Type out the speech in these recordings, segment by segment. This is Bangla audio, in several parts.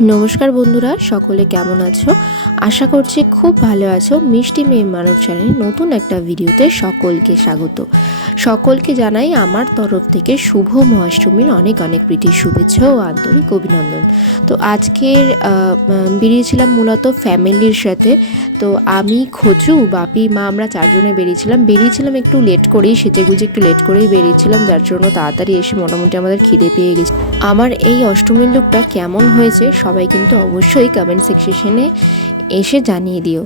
নমস্কার বন্ধুরা, সকলে কেমন আছো? আশা করছি খুব ভালো আছো। মিষ্টি মেয়ে মানব চ্যানেলে নতুন একটা ভিডিওতে সকলকে স্বাগত। সকলকে জানাই আমার তরফ থেকে শুভ মহাষ্টমীর অনেক অনেক প্রীতির শুভেচ্ছা ও আন্তরিক অভিনন্দন। তো আজকের বেরিয়েছিলাম মূলত ফ্যামিলির সাথে। তো আমি, খোঁচু, বাপি, মা আমরা চারজনে বেরিয়েছিলাম একটু লেট করেই, সেজেগুজে একটু লেট করেই বেরিয়েছিলাম, যার জন্য তাড়াতাড়ি এসে মোটামুটি আমাদের খিদে পেয়ে গেছে। আমার এই অষ্টমীর লুকটা কেমন হয়েছে সবাই কিন্তু অবশ্যই কমেন্ট সেকশনে এসে জানিয়ে দিও।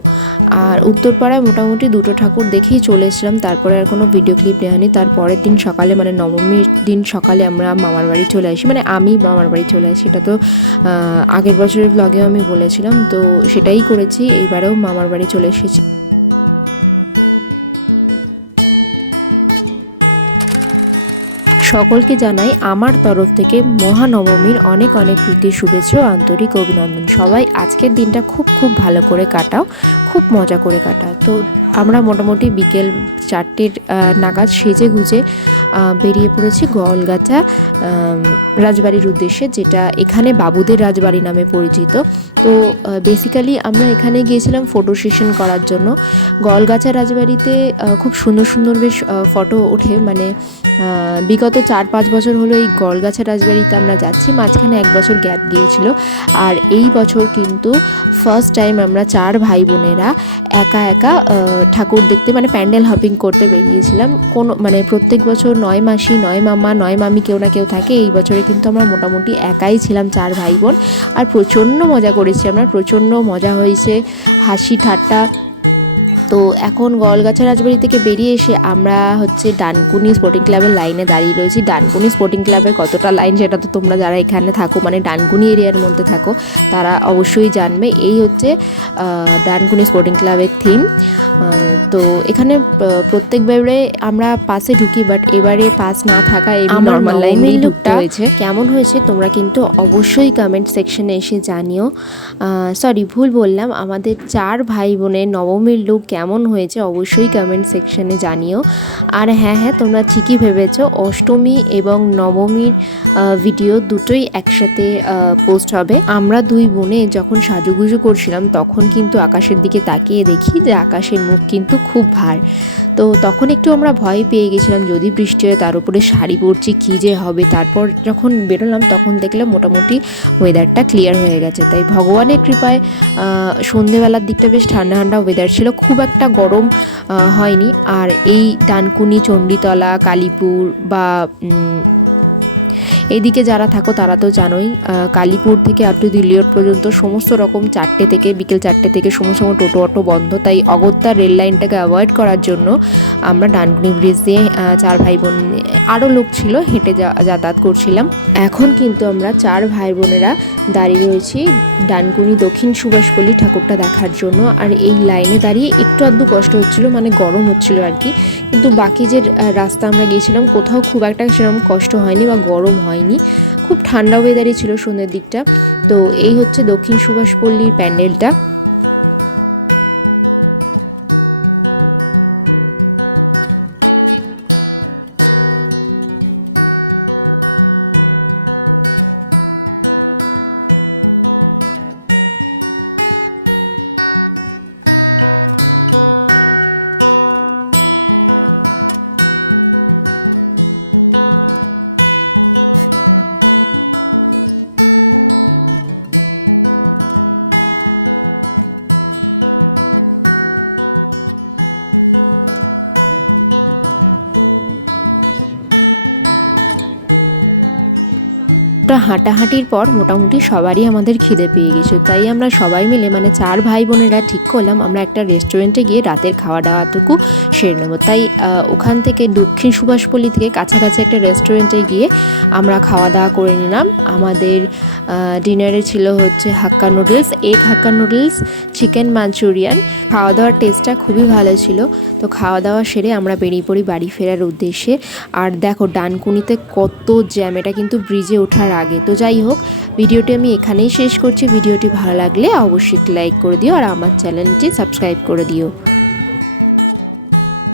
আর উত্তরপাড়ায় মোটামুটি দুটো ঠাকুর দেখেই চলে এসেছিলাম, তারপরে আর কোনো ভিডিও ক্লিপ নেওয়া হয়নি। তারপরের দিন সকালে মানে নবমীর দিন সকালে আমরা মামার বাড়ি চলে আসি, মানে আমি মামার বাড়ি চলে আসি। এটা তো আগের বছরের ব্লগেও আমি বলেছিলাম, তো সেটাই করেছি, এইবারেও মামার বাড়ি চলে এসেছি। সকলকে জানাই আমার তরফ থেকে মহানবমীর অনেক অনেক প্রীতির শুভেচ্ছা ও আন্তরিক অভিনন্দন। সবাই আজকের দিনটা খুব খুব ভালো করে কাটাও, খুব মজা করে কাটাও। তো আমরা মোটামুটি বিকেল 4টের নাগাদ সেজে গুজে বেরিয়ে পড়েছি গোয়ালগাছা রাজবাড়ির উদ্দেশ্যে, যেটা এখানে বাবুদের রাজবাড়ি নামে পরিচিত। তো বেসিক্যালি আমরা এখানে গিয়েছিলাম ফটো সেশন করার জন্য। গোয়ালগাছা রাজবাড়িতে খুব সুন্দর সুন্দর বেশ ফটো ওঠে, মানে বিগত 4-5 বছর হলো এই গোয়ালগাছা রাজবাড়িতে আমরা যাচ্ছি, মাঝখানে 1 বছর গ্যাপ গিয়েছিল। আর এই বছর কিন্তু ফার্স্ট টাইম আমরা 4 ভাই বোনেরা একা একা ঠাকুর দেখতে, মানে প্যান্ডেল হপিং করতে বেরিয়েছিলাম। মানে প্রত্যেক বছর 9 মাসি 9 মামা 9 মামি কেউ না কেউ থাকে, এই বছরে কিন্তু আমরা মোটামুটি একাই ছিলাম 4 ভাই বোন। আর প্রচণ্ড মজা করেছি আমরা, প্রচণ্ড মজা হয়েছে, হাসি ঠাট্টা। তো এখন গোয়ালগাছা রাজবাড়ি থেকে বেরিয়ে এসে আমরা ডানকুনি স্পোর্টিং ক্লাবের লাইনে দাঁড়িয়ে রয়েছি। ডানকুনি স্পোর্টিং ক্লাবের কতটা লাইন সেটা তো তোমরা যারা এখানে থাকো, মানে ডানকুনি এরিয়ার মধ্যে থাকো, তারা অবশ্যই জানবে। এই হচ্ছে ডানকুনি স্পোর্টিং ক্লাবের থিম। তো এখানে প্রত্যেকবারে আমরা পাসে ঢুকি, বাট এবারে পাস না থাকা এই নর্মাল লাইন ঢুকতে হয়েছে। কেমন হয়েছে তোমরা কিন্তু অবশ্যই কমেন্ট সেকশনে এসে জানিও। সরি, ভুল বললাম, আমাদের 4 ভাই বোনের নবমীর লুক কেমন হয়েছে অবশ্যই কমেন্ট সেকশনে জানিও। আর হ্যাঁ, তোমরা ঠিকই ভেবেছো, অষ্টমী এবং নবমীর ভিডিও দুটোই একসাথে পোস্ট হবে। আমরা 2 বোনে যখন সাজুগুজু করছিলাম তখন কিন্তু আকাশের দিকে তাকিয়ে দেখি যে আকাশের মুখ কিন্তু খুব ভার। তো তখন একটু আমরা ভয় পেয়ে গেছিলাম, যদি বৃষ্টি হয়, তার উপরে শাড়ি পরছি, কী যে হবে। তারপর যখন বেরোলাম তখন দেখলাম মোটামুটি ওয়েদারটা ক্লিয়ার হয়ে গেছে। তাই ভগবানের কৃপায় সন্ধেবেলার দিকটা বেশ ঠান্ডা ঠান্ডা ওয়েদার ছিল, খুব একটা গরম হয়নি। আর এই ডানকুনি, চণ্ডীতলা, কালীপুর বা এইদিকে যারা থাকো তারা তো জানোই, কালীপুর থেকে আপ টু দিল্লিওট পর্যন্ত সমস্ত রকম বিকেল 4টে থেকে সমস্ত টোটো অটো বন্ধ। তাই অগত্যা রেল লাইনটাকে অ্যাভয়েড করার জন্য আমরা ডানকুনি ব্রিজ দিয়ে 4 ভাই বোন, আরও লোক ছিল, হেঁটে যাতায়াত করছিলাম। এখন কিন্তু আমরা 4 ভাই বোনেরা দাঁড়িয়ে রয়েছি ডানকুনি দক্ষিণ সুভাষপল্লী ঠাকুরটা দেখার জন্য। আর এই লাইনে দাঁড়িয়ে একটু আধটু কষ্ট হচ্ছিল, মানে গরম হচ্ছিল আর কি, কিন্তু বাকি যে রাস্তা আমরা গিয়েছিলাম কোথাও খুব একটা সেরকম কষ্ট হয়নি বা গরম হয়নি, খুব ঠান্ডা ওয়েদারই ছিল সন্ধ্যের দিকটা। তো এই হচ্ছে দক্ষিণ সুভাষপল্লীর প্যান্ডেলটা। হাঁটাহাঁটির পর মোটামুটি সবারই আমাদের খিদে পেয়ে গেছে, তাই আমরা সবাই মিলে, মানে 4 ভাই বোনেরা ঠিক করলাম আমরা একটা রেস্টুরেন্টে গিয়ে রাতের খাওয়া দাওয়াটুকু সেরে নেবো। তাই ওখান থেকে দক্ষিণ সুভাষপল্লী থেকে কাছাকাছি একটা রেস্টুরেন্টে গিয়ে আমরা খাওয়া দাওয়া করে নিলাম। আমাদের ডিনারে ছিল হাক্কা নুডলস, এগ হাক্কা নুডলস, চিকেন মাঞ্চুরিয়ান। খাওয়া দাওয়ার টেস্টটা খুবই ভালো ছিল। তো খাওয়া দাওয়া সেরে আমরা বেরিয়ে পড়ি বাড়ি ফেরার উদ্দেশ্যে। আর দেখো ডানকুনিতে কত জ্যাম, এটা কিন্তু ব্রিজে ওঠার আগে। তো যাই হোক, ভিডিওটি আমি এখানেই শেষ করছি। ভিডিওটি ভালো লাগলে অবশ্যই লাইক করে দিও আর আমার চ্যানেলটি সাবস্ক্রাইব করে দিও।